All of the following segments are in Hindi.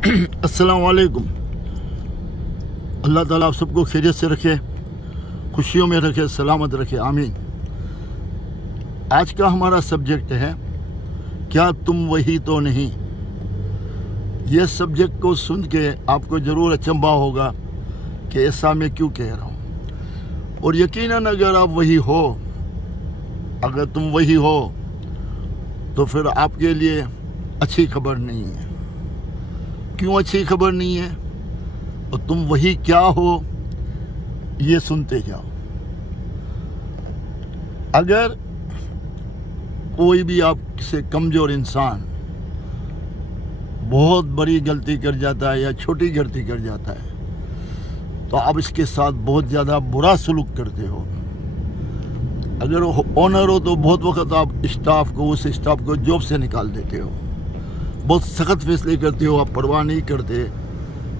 अस्सलाम वालेकुम। अल्लाह ताला आप सबको खैरियत से रखे, खुशियों में रखे, सलामत रखे, आमीन। आज का हमारा सब्जेक्ट है क्या तुम वही तो नहीं। यह सब्जेक्ट को सुन के आपको ज़रूर अचंभा होगा कि ऐसा मैं क्यों कह रहा हूँ। और यकीनन अगर आप वही हो, अगर तुम वही हो तो फिर आपके लिए अच्छी खबर नहीं है। क्यों अच्छी खबर नहीं है? और तुम वही क्या हो ये सुनते जाओ। अगर कोई भी आपसे कमज़ोर इंसान बहुत बड़ी गलती कर जाता है या छोटी गलती कर जाता है तो आप इसके साथ बहुत ज़्यादा बुरा सलूक करते हो। अगर वो ऑनर हो तो बहुत वक्त आप उस स्टाफ को जॉब से निकाल देते हो। बहुत सख्त फैसले करते हो, आप परवाह नहीं करते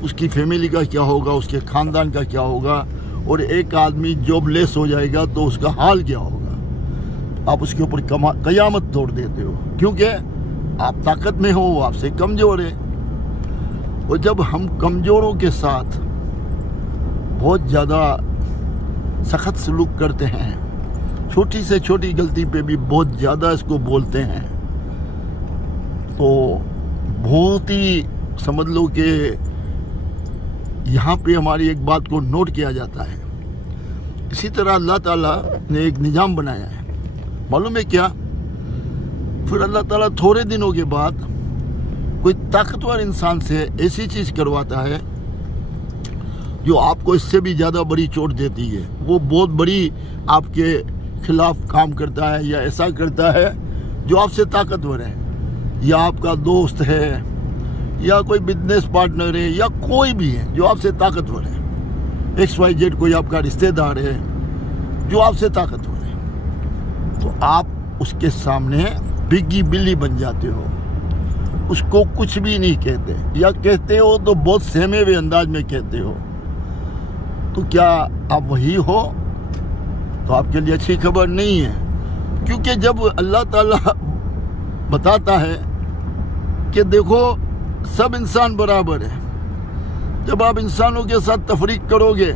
उसकी फैमिली का क्या होगा, उसके ख़ानदान का क्या होगा। और एक आदमी जॉबलेस हो जाएगा तो उसका हाल क्या होगा। आप उसके ऊपर कयामत तोड़ देते हो क्योंकि आप ताकत में हो, वो आपसे कमज़ोर है। और जब हम कमज़ोरों के साथ बहुत ज़्यादा सख्त सलूक करते हैं, छोटी से छोटी गलती पे भी बहुत ज़्यादा इसको बोलते हैं, तो बहुत ही समझ लो कि यहाँ पे हमारी एक बात को नोट किया जाता है। इसी तरह अल्लाह ताला ने एक निज़ाम बनाया है, मालूम है क्या? फिर अल्लाह ताला थोड़े दिनों के बाद कोई ताकतवर इंसान से ऐसी चीज़ करवाता है जो आपको इससे भी ज़्यादा बड़ी चोट देती है। वो बहुत बड़ी आपके खिलाफ काम करता है या ऐसा करता है जो आपसे ताकतवर है, या आपका दोस्त है या कोई बिजनेस पार्टनर है या कोई भी है जो आपसे ताकतवर है। XYZ कोई आपका रिश्तेदार है जो आपसे ताकतवर है, तो आप उसके सामने बिग्गी बिल्ली बन जाते हो, उसको कुछ भी नहीं कहते, या कहते हो तो बहुत सहमे हुए अंदाज में कहते हो। तो क्या आप वही हो? तो आपके लिए अच्छी खबर नहीं है, क्योंकि जब अल्लाह ताला बताता है कि देखो सब इंसान बराबर है, जब आप इंसानों के साथ तफरीक करोगे,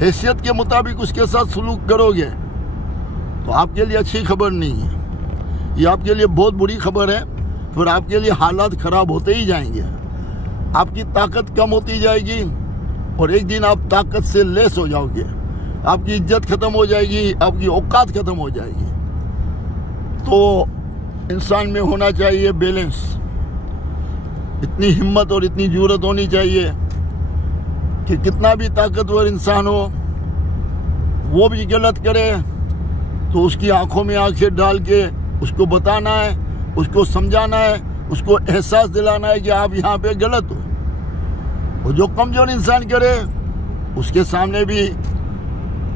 हैसियत के मुताबिक उसके साथ सलूक करोगे, तो आपके लिए अच्छी खबर नहीं है, ये आपके लिए बहुत बुरी खबर है। फिर आपके लिए हालात ख़राब होते ही जाएंगे, आपकी ताकत कम होती जाएगी और एक दिन आप ताकत से लेस हो जाओगे, आपकी इज्जत ख़त्म हो जाएगी, आपकी औकात ख़त्म हो जाएगी। तो इंसान में होना चाहिए बैलेंस। इतनी हिम्मत और इतनी जुर्रत होनी चाहिए कि कितना भी ताकतवर इंसान हो, वो भी गलत करे तो उसकी आंखों में आंखें डाल के उसको बताना है, उसको समझाना है, उसको एहसास दिलाना है कि आप यहाँ पे गलत हो। और जो कमज़ोर इंसान करे उसके सामने भी,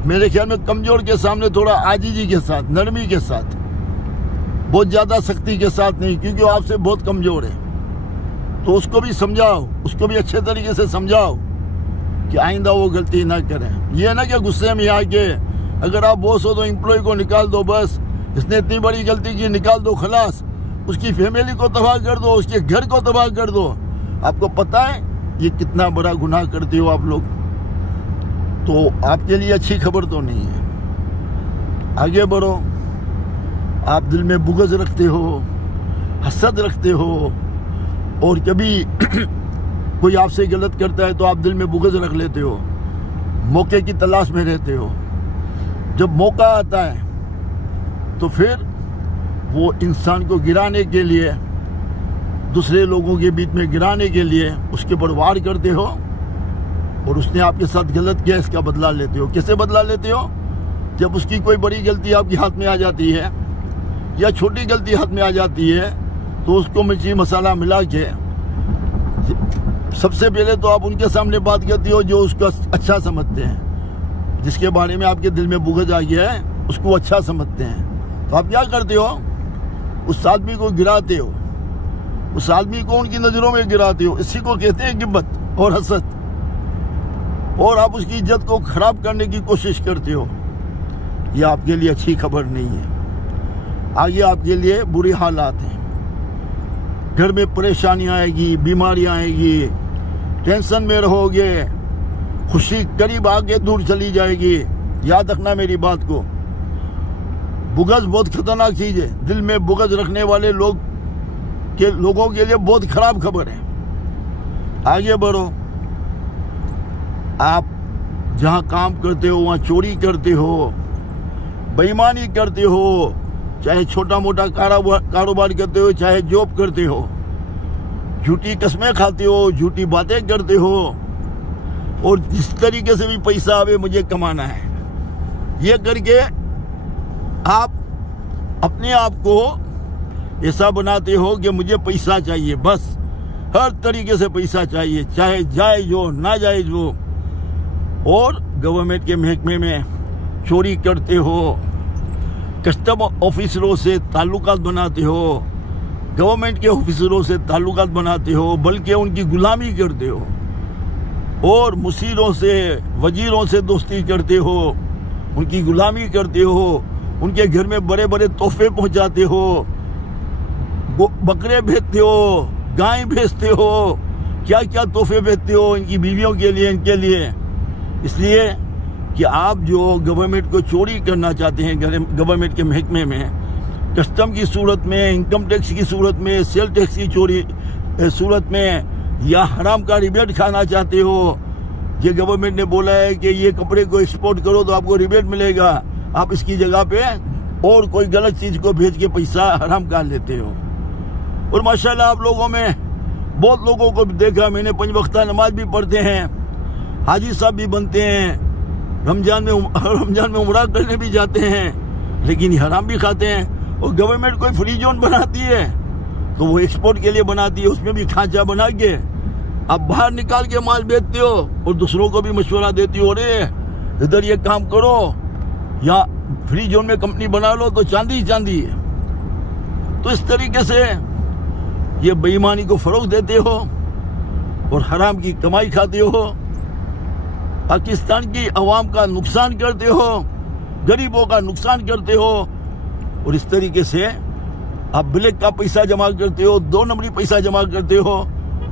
मेरे ख्याल में कमज़ोर के सामने थोड़ा आजीजी के साथ, नरमी के साथ, बहुत ज़्यादा सख्ती के साथ नहीं, क्योंकि वो आपसे बहुत कमज़ोर है। तो उसको भी समझाओ, उसको भी अच्छे तरीके से समझाओ कि आइंदा वो गलती ना करें। ये ना कि गुस्से में आके अगर आप बॉस हो तो एम्प्लॉय को निकाल दो, बस इसने इतनी बड़ी गलती की, निकाल दो, खलास, उसकी फैमिली को तबाह कर दो, उसके घर को तबाह कर दो। आपको पता है ये कितना बड़ा गुनाह करते हो आप लोग। तो आपके लिए अच्छी खबर तो नहीं है। आगे बढ़ो। आप दिल में बुग़्ज़ रखते हो, हसद रखते हो, और कभी कोई आपसे गलत करता है तो आप दिल में बुग़्ज़ रख लेते हो, मौके की तलाश में रहते हो। जब मौका आता है तो फिर वो इंसान को गिराने के लिए, दूसरे लोगों के बीच में गिराने के लिए उसके ऊपर वार करते हो, और उसने आपके साथ गलत किया इसका बदला लेते हो। कैसे बदला लेते हो? जब उसकी कोई बड़ी गलती आपके हाथ में आ जाती है या छोटी गलती हाथ में आ जाती है तो उसको मिर्ची मसाला मिला के सबसे पहले तो आप उनके सामने बात करती हो जो उसको अच्छा समझते हैं, जिसके बारे में आपके दिल में बुग़्ज़ आ गया है उसको अच्छा समझते हैं। तो आप क्या करते हो? उस आदमी को गिराते हो, उस आदमी को उनकी नज़रों में गिराते हो। इसी को कहते हैं गिब्बत और हसद, और आप उसकी इज्जत को ख़राब करने की कोशिश करते हो। यह आपके लिए अच्छी खबर नहीं है, आगे आपके लिए बुरे हालात हैं। घर में परेशानियां आएगी, बीमारियां आएगी, टेंशन में रहोगे, खुशी करीब आगे दूर चली जाएगी। याद रखना मेरी बात को। बुग़्ज़ बहुत खतरनाक चीज है। दिल में बुग़्ज़ रखने वाले लोगों के लिए बहुत खराब खबर है। आगे बढ़ो। आप जहां काम करते हो वहां चोरी करते हो, बेईमानी करते हो, चाहे छोटा मोटा कारोबार करते हो, चाहे जॉब करते हो, झूठी कस्में खाते हो, झूठी बातें करते हो, और जिस तरीके से भी पैसा आवे मुझे कमाना है, ये करके आप अपने आप को ऐसा बनाते हो कि मुझे पैसा चाहिए, बस हर तरीके से पैसा चाहिए, चाहे जायज हो ना जायज हो। और गवर्नमेंट के महकमे में चोरी करते हो, कस्टम ऑफिसरों से ताल्लुकात बनाते हो, गवर्नमेंट के ऑफिसरों से ताल्लुकात बनाते हो, बल्कि उनकी गुलामी करते हो, और मुसीरों से, वजीरों से दोस्ती करते हो, उनकी गुलामी करते हो, उनके घर में बड़े बड़े तोहफे पहुंचाते हो, बकरे भेजते हो, गाय भेजते हो, क्या क्या तोहफे भेजते हो इनकी बीवियों के लिए, इनके लिए। इसलिए कि आप जो गवर्नमेंट को चोरी करना चाहते हैं, गवर्नमेंट के महकमे में, कस्टम की सूरत में, इनकम टैक्स की सूरत में, सेल टैक्स की चोरी सूरत में, या हराम का रिबेट खाना चाहते हो। ये गवर्नमेंट ने बोला है कि ये कपड़े को एक्सपोर्ट करो तो आपको रिबेट मिलेगा, आप इसकी जगह पे और कोई गलत चीज को भेज के पैसा हराम कर लेते हो। और माशाल्लाह आप लोगों में बहुत लोगों को देखा मैंने, 5 वक्ता नमाज भी पढ़ते हैं, हाजी साहब भी बनते हैं, रमजान में उमरा करने भी जाते हैं, लेकिन हराम भी खाते हैं। और गवर्नमेंट कोई फ्री जोन बनाती है तो वो एक्सपोर्ट के लिए बनाती है, उसमें भी खांचा बना के आप बाहर निकाल के माल बेचते हो, और दूसरों को भी मशवरा देती हो, अरे इधर ये काम करो, या फ्री जोन में कंपनी बना लो तो चांदी चांदी है। तो इस तरीके से ये बेईमानी को फरोग देते हो और हराम की कमाई खाते हो, पाकिस्तान की अवाम का नुकसान करते हो, गरीबों का नुकसान करते हो, और इस तरीके से आप ब्लैक का पैसा जमा करते हो, 2 नंबरी पैसा जमा करते हो,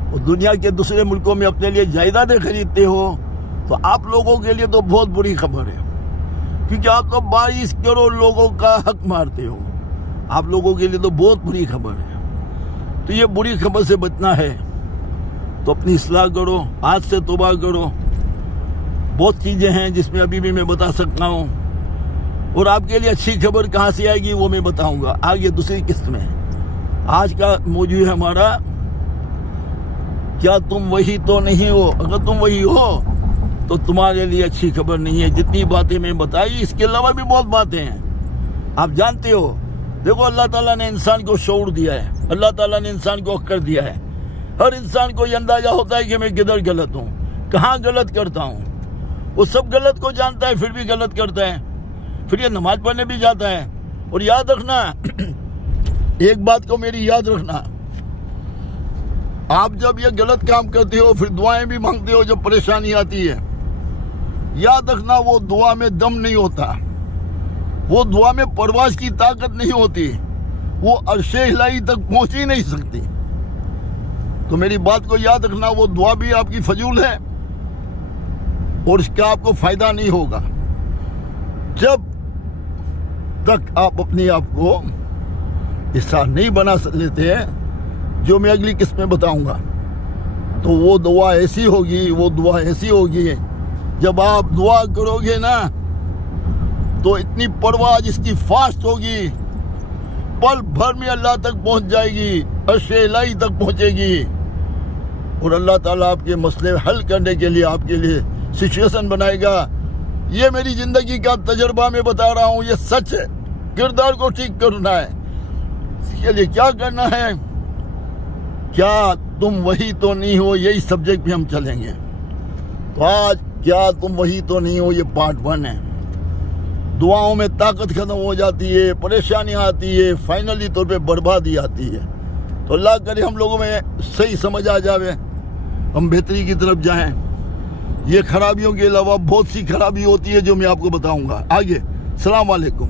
और दुनिया के दूसरे मुल्कों में अपने लिए जायदादें खरीदते हो। तो आप लोगों के लिए तो बहुत बुरी खबर है, क्योंकि आप तो 22 करोड़ लोगों का हक मारते हो। आप लोगों के लिए तो बहुत बुरी खबर है। तो ये बुरी खबर से बचना है तो अपनी इस्लाह करो, आज से तौबा करो। बहुत चीजें हैं जिसमें अभी भी मैं बता सकता हूँ, और आपके लिए अच्छी खबर कहाँ से आएगी वो मैं बताऊंगा आगे दूसरी किस्त में। आज का मौजू है हमारा, क्या तुम वही तो नहीं हो। अगर तुम वही हो तो तुम्हारे लिए अच्छी खबर नहीं है। जितनी बातें मैं बताई, इसके अलावा भी बहुत बातें हैं, आप जानते हो। देखो, अल्लाह ताला ने इंसान को शऊर दिया है, अल्लाह ताला ने इंसान को अक्ल दिया है। हर इंसान को ये अंदाजा होता है कि मैं किधर गलत हूँ, कहाँ गलत करता हूँ। वो सब गलत को जानता है, फिर भी गलत करता है, फिर ये नमाज पढ़ने भी जाता है। और याद रखना एक बात को मेरी याद रखना, आप जब ये गलत काम करते हो फिर दुआएं भी मांगते हो जब परेशानी आती है, याद रखना वो दुआ में दम नहीं होता, वो दुआ में परवाज की ताकत नहीं होती, वो अर्शे इलाही तक पहुंच ही नहीं सकती। तो मेरी बात को याद रखना, वो दुआ भी आपकी फजूल है और इसका आपको फायदा नहीं होगा जब तक आप अपने आप को ऐसा नहीं बना लेते हैं जो मैं अगली किस्त में बताऊंगा। तो वो दुआ ऐसी होगी, वो दुआ ऐसी होगी, जब आप दुआ करोगे ना तो इतनी परवाज इसकी फास्ट होगी, पल भर में अल्लाह तक पहुंच जाएगी, अर्शे इलाही तक पहुंचेगी, और अल्लाह ताला आपके मसले हल करने के लिए आपके लिए सिचुएशन बनाएगा। ये मेरी जिंदगी का तजर्बा में बता रहा हूँ, ये सच है। किरदार को ठीक करना है, इसके लिए क्या करना है, क्या तुम वही तो नहीं हो, यही सब्जेक्ट पे हम चलेंगे। तो आज क्या तुम वही तो नहीं हो, ये पार्ट 1 है। दुआओं में ताकत खत्म हो जाती है, परेशानी आती है, फाइनली तौर पे बर्बादी आती है। तो अल्लाह करे हम लोगों में सही समझ आ जावे, हम बेहतरी की तरफ जाएं। ये खराबियों के अलावा बहुत सी खराबी होती है जो मैं आपको बताऊंगा आगे। अस्सलाम वालेकुम।